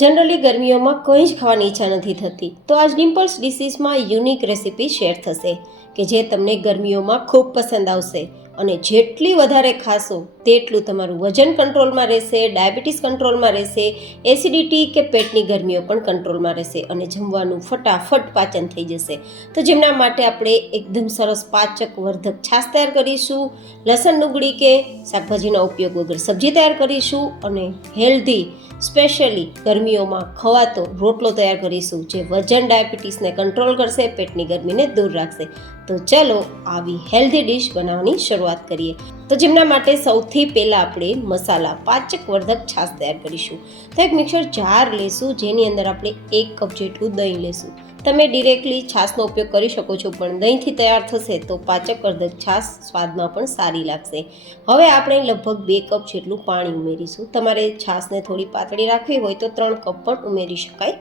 Generally ગરમીઓમાં કંઈ જ ખાવાની ઈચ્છા નથી થતી, તો આજ ડિમ્પલ્સ ડિશીસમાં યુનિક રેસીપી શેર થશે કે જે તમને ગરમીઓમાં ખૂબ પસંદ આવશે અને જેટલી વધારે ખાશો તેટલું તમારું વજન કંટ્રોલમાં રહેશે, ડાયાબિટીસ કંટ્રોલમાં રહેશે, એસિડિટી કે પેટની ગરમીઓ પણ કંટ્રોલમાં રહેશે અને જમવાનું ફટાફટ પાચન થઈ જશે. તો જેમના માટે આપણે એકદમ સરસ પાચક વર્ધક છાશ તૈયાર કરીશું, લસણ ડુંગળી કે શાકભાજીના ઉપયોગ વગર સબ્જી તૈયાર કરીશું અને હેલ્ધી સ્પેશિયલી ગરમીઓમાં ખવાતો રોટલો તૈયાર કરીશું જે વજન ડાયાબિટીસને કંટ્રોલ કરશે, પેટની ગરમીને દૂર રાખશે. તો ચલો આવી હેલ્ધી ડિશ બનાવવાની શરૂઆત કરીએ. તો જેમના માટે સૌથી પહેલાં આપણે મસાલા પાચક વર્ધક છાશ તૈયાર કરીશું. તો એક મિક્સર જાર લેશું જેની અંદર આપણે 1 કપ જેટલું દહીં લેશું. તમે ડિરેક્ટલી છાશનો ઉપયોગ કરી શકો છો, પણ દહીંથી તૈયાર થશે તો પાચક વર્ધક છાશ સ્વાદમાં પણ સારી લાગશે. હવે આપણે લગભગ 2 કપ જેટલું પાણી ઉમેરીશું. તમારે છાશને થોડી પાતળી રાખવી હોય તો 3 કપ પણ ઉમેરી શકાય.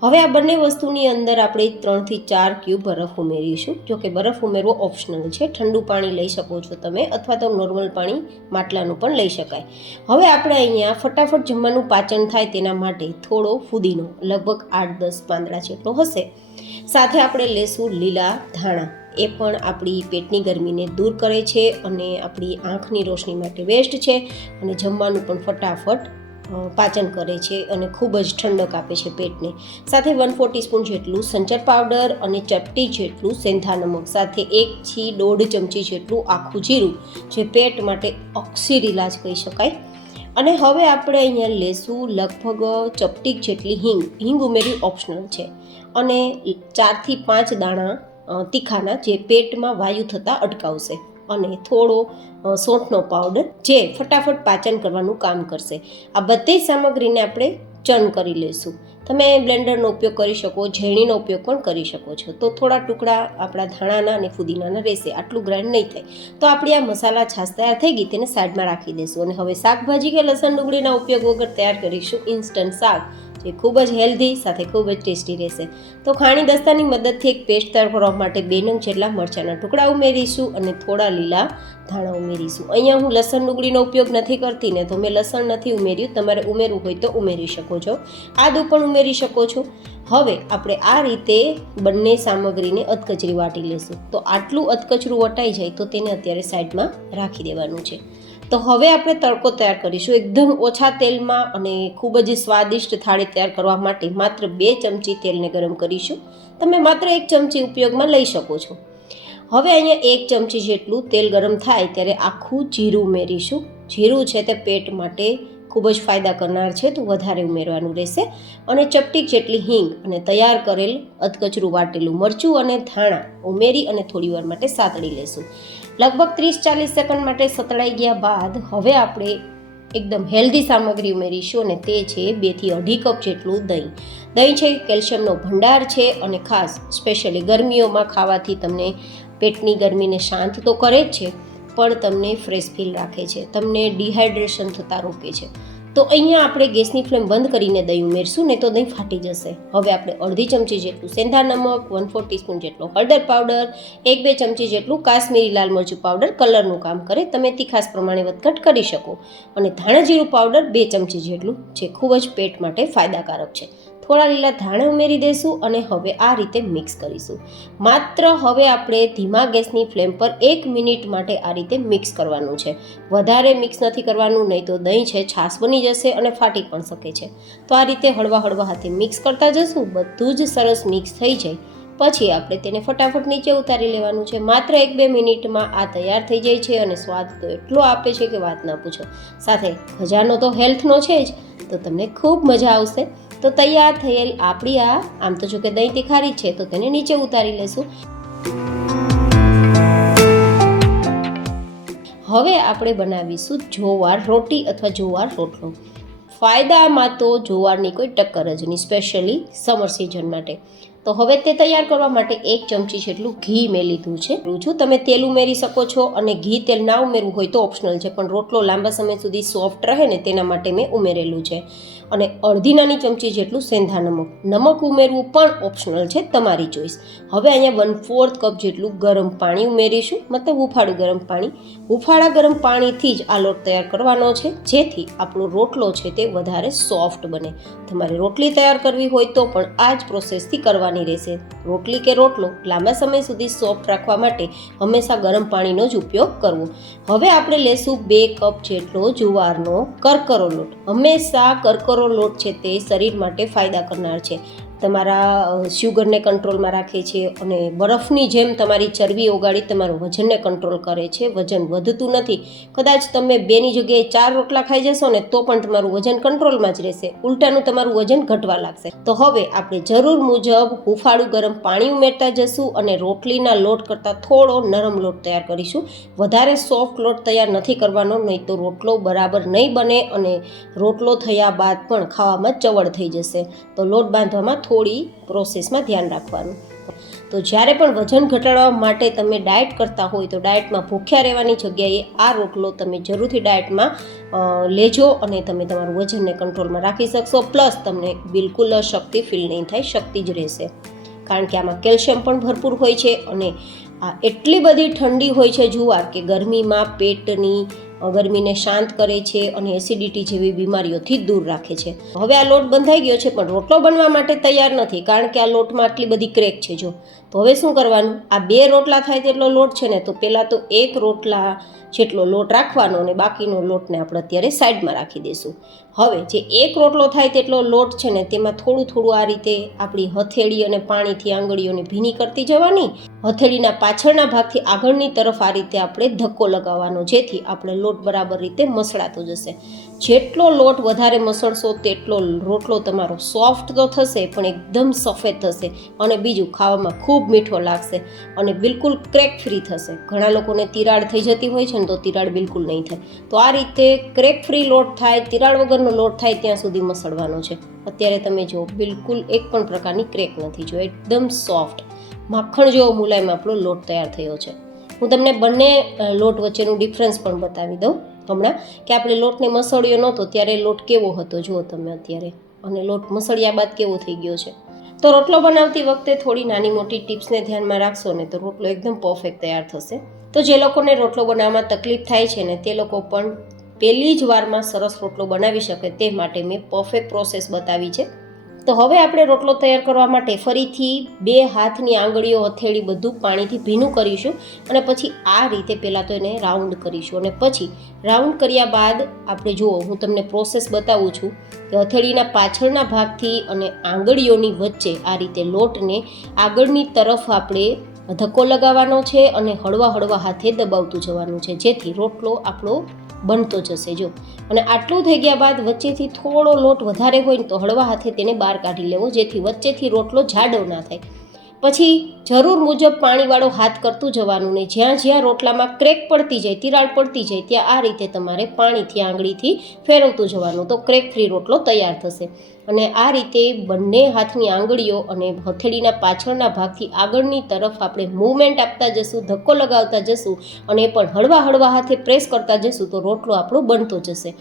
હવે આ બંને વસ્તુની અંદર આપણે 3 થી 4 ક્યુબ બરફ ઉમેરીશું. જો કે બરફ ઉમેરવો ઓપ્શનલ છે, ઠંડુ પાણી લઈ શકો છો તમે અથવા તો નોર્મલ પાણી માટલાનું પણ લઈ શકાય. હવે આપણે અહીંયા ફટાફટ જમવાનું પાચન થાય તેના માટે થોડો ફુદીનો લગભગ 8-10 પાંદડા જેટલો હશે. સાથે આપણે લેશું લીલા ધાણા. એ પણ આપણી પેટની ગરમીને દૂર કરે છે અને આપણી આંખની રોશની માટે બેસ્ટ છે અને જમવાનું પણ ફટાફટ પાચન કરે છે અને ખૂબ જ ઠંડક આપે છે પેટને. સાથે 1/4 ટીસ્પૂન જેટલું સંચર પાવડર અને ચપટી જેટલું સેંધા નમક, સાથે 1 થી 1.5 ચમચી જેટલું આખું જીરું જે પેટ માટે ઓક્સિડ ઇલાજ કહી શકાય. અને હવે આપણે અહીંયા લેશું લગભગ ચપટી જેટલી હિંગ ઉમેરવી ઓપ્શનલ છે અને 4 થી 5 દાણા તીખાના જે પેટમાં વાયુ થતાં અટકાવશે અને થોડો સੌંઠનો પાવડર જે ફટાફટ પાચન કરવાનું કામ કરશે. આ બધી સામગ્રીને આપણે ચર્ન કરી લઈશું. તમે બ્લેન્ડરનો ઉપયોગ કરી શકો, ઝેણીનો ઉપયોગ પણ કરી શકો છો. તો થોડા ટુકડા આપણા ધાણાના અને ફુદીનાના રહેશે, આટલું ગ્રાઇન્ડ નહીં થાય. તો આપણી આ મસાલા છાશ તૈયાર થઈ ગઈ, તેને સાઈડમાં રાખી દઈશું અને હવે શાકભાજી કે લસણ ડુંગળીના ઉપયોગ વગર તૈયાર કરીશું ઇન્સ્ટન્ટ શાક જે ખૂબ જ હેલ્ધી સાથે ખૂબ જ ટેસ્ટી રહેશે. તો ખાણી દસ્તાની મદદથી એક પેસ્ટ તૈયાર કરવા માટે 2 નંગ જેટલા મરચાંના ટુકડા ઉમેરીશું અને થોડા લીલા ધાણા ઉમેરીશું. અહીંયા હું લસણ ડુંગળીનો ઉપયોગ નથી કરતી ને, તો મેં લસણ નથી ઉમેર્યું. તમારે ઉમેરવું હોય તો ઉમેરી શકો છો, આદું પણ ઉમેરી શકો છો. હવે આપણે આ રીતે બંને સામગ્રીને અધકચરી વાટી લેશું. તો આટલું અધકચરું વટાઈ જાય તો તેને અત્યારે સાઈડમાં રાખી દેવાનું છે. તો હવે આપણે તડકો તૈયાર કરીશું એકદમ ઓછા તેલમાં અને ખૂબ જ સ્વાદિષ્ટ થાળી તૈયાર કરવા માટે માત્ર 2 ચમચી તેલને ગરમ કરીશું. તમે માત્ર 1 ચમચી ઉપયોગમાં લઈ શકો છો. હવે અહીંયા 1 ચમચી જેટલું તેલ ગરમ થાય ત્યારે આખું જીરું ઉમેરીશું. જીરું છે તે પેટ માટે ખૂબ જ ફાયદા કરનાર છે, તો વધારે ઉમેરવાનું રહેશે. અને ચપટી જેટલી હિંગ અને તૈયાર કરેલ અધકચરું વાટેલું મરચું અને ધાણા ઉમેરી અને થોડી વાર માટે સાતળી લેશું. લગભગ 30-40 સેકન્ડ માટે સતળાઈ ગયા બાદ હવે આપણે એકદમ હેલ્ધી સામગ્રી ઉમેરીશું અને તે છે 2 થી 2.5 કપ જેટલું દહીં. દહીં છે કેલ્શિયમનો ભંડાર છે અને ખાસ સ્પેશિયલી ગરમીઓમાં ખાવાથી તમને પેટની ગરમીને શાંત તો કરે જ છે, પણ તમને ફ્રેશ ફીલ રાખે છે, તમને ડિહાઇડ્રેશન થતાં રોકે છે. તો અહીંયા આપણે ગેસની ફ્લેમ બંધ કરીને દહીં ઉમેરશું ને તો દહીં ફાટી જશે. હવે આપણે અડધી ચમચી જેટલું સેંધા નમક, 1/4 ટીસ્પૂન જેટલો હળદર પાવડર, 1-2 ચમચી જેટલું કાશ્મીરી લાલ મરચું પાવડર કલરનું કામ કરે, તમે તીખાસ પ્રમાણે વધઘટ કરી શકો, અને ધાણા જીરું પાવડર 2 ચમચી જેટલું જે ખૂબ જ પેટ માટે ફાયદાકારક છે. થોડા લીલા ધાણા ઉમેરી દઈશું અને હવે આ રીતે મિક્સ કરીશું. માત્ર હવે આપણે ધીમા ગેસની ફ્લેમ પર 1 મિનિટ માટે આ રીતે મિક્સ કરવાનું છે. વધારે મિક્સ નથી કરવાનું, નહીં તો દહીં છે છાશ બની જશે અને ફાટી પણ શકે છે. તો આ રીતે હળવા હાથે મિક્સ કરતા જશું. બધું જ સરસ મિક્સ થઈ જાય પછી આપણે તેને ફટાફટ નીચે ઉતારી લેવાનું છે. માત્ર 1-2 મિનિટમાં આ તૈયાર થઈ જાય છે અને સ્વાદ તો એટલો આપે છે કે વાત ના પૂછો. સાથે ખજાનો તો હેલ્થનો છે જ, તો તમને ખૂબ મજા આવશે. તો તૈયાર થયેલ આપણી આમ તો જો કે દહીં તીખારી છે તો તેને નીચે ઉતારી લેશું. હવે આપણે બનાવીશું જુવાર રોટી અથવા જુવાર રોટલો. ફાયદામાં તો જુવારની કોઈ ટક્કર જ નહીં, સ્પેશિયલી સમર સિઝન માટે. તો હવે તે તૈયાર કરવા માટે 1 ચમચી જેટલું ઘી મેં લીધું છે. તમે તેલ ઉમેરી શકો છો અને ઘી તેલ ના ઉમેરવું હોય તો ઓપ્શનલ છે, પણ રોટલો લાંબા સમય સુધી સોફ્ટ રહે ને તેના માટે મેં ઉમેરેલું છે. અને અડધી નાની ચમચી જેટલું સેંધા નમક. નમક ઉમેરવું પણ ઓપ્શનલ છે, તમારી ચોઈસ. હવે અહીંયા 1/4 કપ જેટલું ગરમ પાણી ઉમેરીશું, મતલબ હુંફાળું ગરમ પાણી. હુંફાળા ગરમ પાણીથી જ આ લોટ તૈયાર કરવાનો છે, જેથી આપણો રોટલો છે તે વધારે સોફ્ટ બને. તમારે રોટલી તૈયાર કરવી હોય તો પણ આ જ પ્રોસેસથી કરવાની રહેશે. રોટલી કે રોટલો લાંબા સમય સુધી સોફ્ટ રાખવા માટે હંમેશા ગરમ પાણીનો જ ઉપયોગ કરવો. હવે આપણે લેશું 2 કપ જેટલો જુવારનો કરકરો લોટ. હંમેશા કરકરો લોટ છે તે શરીર માટે ફાયદા કરનાર છે. તમારા શુગરને કંટ્રોલમાં રાખે છે અને બરફની જેમ તમારી ચરબી ઓગાળી તમારું વજનને કંટ્રોલ કરે છે. વજન વધતું નથી. કદાચ તમે 2ની જગ્યાએ 4 રોટલા ખાઈ જશો ને તો પણ તમારું વજન કંટ્રોલમાં જ રહેશે, ઉલટાનું તમારું વજન ઘટવા લાગશે. તો હવે આપણે જરૂર મુજબ હુંફાળું ગરમ પાણી ઉમેરતા જશું અને રોટલીના લોટ કરતાં થોડો નરમ લોટ તૈયાર કરીશું. વધારે સોફ્ટ લોટ તૈયાર નથી કરવાનો, નહીં તો રોટલો બરાબર નહીં બને અને રોટલો થયા બાદ પણ ખાવામાં ચવડ થઈ જશે. તો લોટ બાંધવામાં થોડી પ્રોસેસમાં ધ્યાન રાખવાનું. તો જ્યારે પણ વજન ઘટાડવા માટે તમે ડાયટ કરતા હોય તો ડાયટમાં ભૂખ્યા રહેવાની જગ્યાએ આ રોટલો તમે જરૂરથી ડાયટમાં લેજો અને તમે તમારું વજનને કંટ્રોલમાં રાખી શકશો. પ્લસ તમને બિલકુલ શક્તિ ફીલ નહીં થાય, શક્તિ જ રહેશે. કારણ કે આમાં કેલ્શિયમ પણ ભરપૂર હોય છે અને આ એટલી બધી ઠંડી હોય છે જુવાર કે ગરમીમાં પેટની ગરમીને શાંત કરે છે અને એસિડિટી જેવી બીમારીઓથી દૂર રાખે છે. હવે આ લોટ બંધાઈ ગયો છે પણ રોટલો બનવા માટે તૈયાર નથી, કારણ કે આ લોટમાં આટલી બધી ક્રેક છે. જો તો હવે શું કરવાનું, આ 2 રોટલા થાય તેટલો લોટ છે ને, તો પહેલાં તો 1 રોટલા જેટલો લોટ રાખવાનો અને બાકીનો લોટને આપણે અત્યારે સાઈડમાં રાખી દઈશું. હવે જે 1 રોટલો થાય તેટલો લોટ છે ને, તેમાં થોડું થોડું આ રીતે આપણી હથેળી અને પાણીથી આંગળીઓને ભીની કરતી જવાની. હથેળીના પાછળના ભાગથી આગળની તરફ આ રીતે આપણે ધક્કો લગાવવાનો, જેથી આપણે લોટ બરાબર રીતે મસળાતો જશે. જેટલો લોટ વધારે મસળશો તેટલો રોટલો તમારો સોફ્ટ તો થશે પણ એકદમ સફેદ થશે અને બીજું ખાવામાં ખૂબ મીઠો લાગશે અને બિલકુલ ક્રેક ફ્રી થશે. ઘણા લોકોને તિરાડ થઈ જતી હોય છે ને, તો તિરાડ બિલકુલ નહીં થાય. તો આ રીતે ક્રેક ફ્રી લોટ થાય, તિરાડ વગરનો લોટ થાય ત્યાં સુધી મસળવાનો છે. અત્યારે તમે જો બિલકુલ એક પણ પ્રકારની ક્રેક નથી, જો એકદમ સોફ્ટ માખણ જેવો મુલાયમ આપણો લોટ તૈયાર થયો છે. હું તમને બંને લોટ વચ્ચેનું ડિફરન્સ પણ બતાવી દઉં હમણાં, કે આપણે લોટને મસળ્યો નહોતો ત્યારે લોટ કેવો હતો જુઓ તમે અત્યારે, અને લોટ મસળ્યા બાદ કેવો થઈ ગયો છે. તો રોટલો બનાવતી વખતે થોડી નાની મોટી ટિપ્સને ધ્યાનમાં રાખશો ને તો રોટલો એકદમ પરફેક્ટ તૈયાર થશે. તો જે લોકોને રોટલો બનાવવામાં તકલીફ થાય છે ને તે લોકો પણ પહેલી જ વારમાં સરસ રોટલો બનાવી શકે તે માટે મેં પરફેક્ટ પ્રોસેસ બતાવી છે. તો હવે આપણે રોટલો તૈયાર કરવા માટે ફરીથી 2 હાથની આંગળીઓ હથેળી બધું પાણીથી ભીનું કરીશું અને પછી આ રીતે પહેલાં તો એને રાઉન્ડ કરીશું અને પછી રાઉન્ડ કર્યા બાદ આપણે જુઓ, હું તમને પ્રોસેસ બતાવું છું કે હથેળીના પાછળના ભાગથી અને આંગળીઓની વચ્ચે આ રીતે લોટને આગળની તરફ આપણે ધક્કો લગાવવાનો છે અને હળવા હળવા હાથે દબાવતું જવાનું છે, જેથી રોટલો આપણો બનતો જશે. જો અને આટલું થઈ ગયા બાદ વચ્ચેથી થોડો લોટ વધારે હોય ને તો હળવા હાથે તેને બહાર કાઢી લેવો, જેથી વચ્ચેથી રોટલો જાડો ના થાય. પછી જરૂર મુજબ પાણીવાળો હાથ કરતું જવાનું ને જ્યાં જ્યાં રોટલામાં ક્રેક પડતી જાય, તિરાડ પડતી જાય ત્યાં આ રીતે તમારે પાણીથી આંગળીથી ફેરવતું જવાનું, તો ક્રેક ફ્રી રોટલો તૈયાર થશે. અને આ રીતે બંને હાથની આંગળીઓ અને હથેળીના પાછળના ભાગથી આગળની તરફ આપણે મૂવમેન્ટ આપતા જશું, ધક્કો લગાવતા જશું અને એ પણ હળવા હળવા હાથે પ્રેસ કરતા જશું તો રોટલો આપણો બનતો જશે.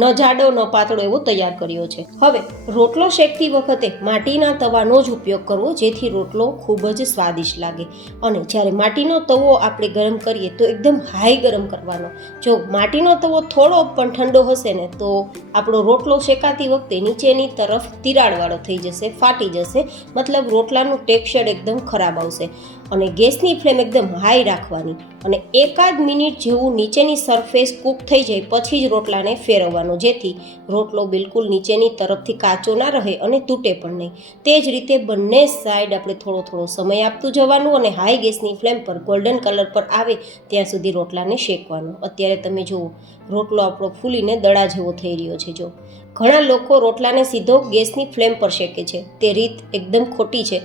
ન જાડો ન પાતળો એવો તૈયાર કર્યો છે. હવે રોટલો શેકતી વખતે માટીના તવાનો જ ઉપયોગ કરવો, જેથી રોટલો ખૂબ જ સ્વાદિષ્ટ લાગે. અને જ્યારે માટીનો તવો આપણે ગરમ કરીએ તો એકદમ હાઈ ગરમ કરવાનો. જો માટીનો તવો થોડો પણ ઠંડો હશે ને તો આપણો રોટલો શેકાતી વખતે નીચેની તરફ તિરાડવાળો થઈ જશે, ફાટી જશે, મતલબ રોટલાનું ટેક્સચર એકદમ ખરાબ આવશે. અને ગેસની ફ્લેમ એકદમ હાઈ રાખવાની અને 1 મિનિટ જેવું નીચેની સરફેસ કૂક થઈ જાય પછી જ રોટલાને ફેરવવાનો, જેથી રોટલો બિલકુલ નીચેની તરફથી કાચો ના રહે અને તૂટે પણ નહીં. તે જ રીતે બંને સાઈડ આપણે થોડો થોડો સમય આપતું જવાનું અને હાઈ ગેસની ફ્લેમ પર ગોલ્ડન કલર પર આવે ત્યાં સુધી રોટલાને શેકવાનો. અત્યારે તમે જુઓ રોટલો આપણો ફૂલીને દડા જેવો થઈ રહ્યો છે. જો ઘણા લોકો રોટલાને સીધો ગેસની ફ્લેમ પર શેકે છે, તે રીત એકદમ ખોટી છે.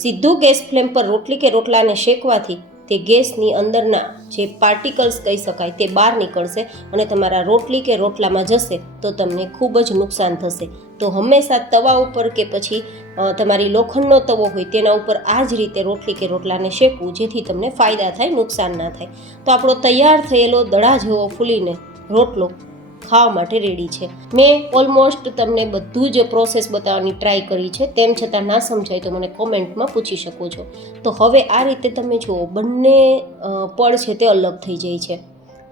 સીધું ગેસ ફ્લેમ પર રોટલી કે રોટલાને શેકવાથી તે ગેસની અંદરના જે પાર્ટિકલ્સ કહી શકાય તે બહાર નીકળશે અને તમારા રોટલી કે રોટલામાં જશે તો તમને ખૂબ જ નુકસાન થશે. તો હંમેશા તવા ઉપર કે પછી તમારી લોખંડનો તવો હોય તેના ઉપર આ જ રીતે રોટલી કે રોટલાને શેકવું, જેથી તમને ફાયદા થાય, નુકસાન ના થાય. તો આપણો તૈયાર થયેલો દડા જેવો ફૂલીને રોટલો ખાવા માટે રેડી છે. મેં ઓલમોસ્ટ તમને બધું જ પ્રોસેસ બતાવવાની ટ્રાય કરી છે, તેમ છતાં ના સમજાય તો મને કોમેન્ટમાં પૂછી શકો છો. તો હવે આ રીતે તમે જુઓ, બંને પડ છે તે અલગ થઈ જાય છે.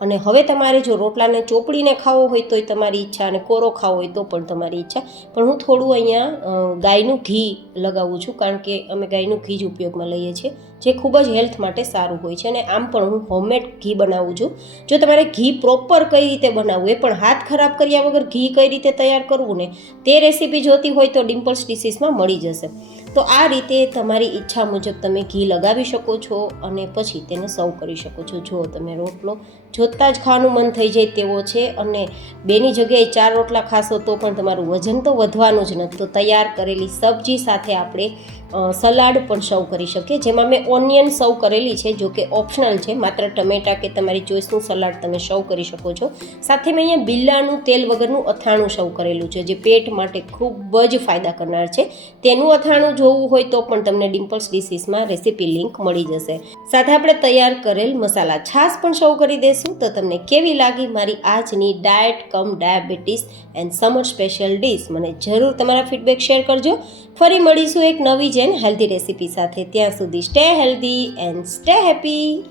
અને હવે તમારે જો રોટલાને ચોપડીને ખાવો હોય તોય તમારી ઈચ્છા, અને કોરો ખાવો હોય તો પણ તમારી ઈચ્છા. પણ હું થોડું અહીંયા ગાયનું ઘી લગાવું છું, કારણ કે અમે ગાયનું ઘી જ ઉપયોગમાં લઈએ છીએ, જે ખૂબ જ હેલ્થ માટે સારું હોય છે. અને આમ પણ હું હોમમેડ ઘી બનાવું છું. જો તમારે ઘી પ્રોપર કઈ રીતે બનાવવું, એ પણ હાથ ખરાબ કર્યા વગર ઘી કઈ રીતે તૈયાર કરવું ને, તે રેસીપી જોતી હોય તો ડિમ્પલ્સ ડિશીસમાં મળી જશે. તો આ રીતે તમારી ઈચ્છા મુજબ તમે ઘી લગાવી શકો છો અને પછી તેને સર્વ કરી શકો છો. જો તમે રોટલો જોતાં જ ખાવાનું મન થઈ જાય તેવો છે, અને બેની જગ્યાએ 4 રોટલા ખાશો તો પણ તમારું વજન તો વધવાનું જ નથી. તો તૈયાર કરેલી સબ્જી સાથે આપણે સલાડ પણ સર્વ કરી શકીએ, જેમાં મેં ઓનિયન સર્વ કરેલી છે, જો કે ઓપ્શનલ છે, માત્ર ટમેટા કે તમારી ચોઈસનું સલાડ તમે સર્વ કરી શકો છો. સાથે મેં અહીંયા બિલ્લાનું તેલ વગરનું અથાણું સર્વ કરેલું છે, જે પેટ માટે ખૂબ જ ફાયદા કરનાર છે. તેનું અથાણું જોવું હોય તો પણ તમને ડિમ્પલ્સ ડિશીસમાં રેસીપી લિંક મળી જશે. સાથે આપણે તૈયાર કરેલ મસાલા છાશ પણ સર્વ કરી દેશું. તો તમને કેવી લાગી મારી આજની diet cum diabetes and summer special dish, મને જરૂર તમારા ફીડબેક શેર કરજો. ફરી મળીશું એક નવી જેન હેલ્ધી રેસીપી સાથે. ત્યાં સુધી stay healthy and stay happy.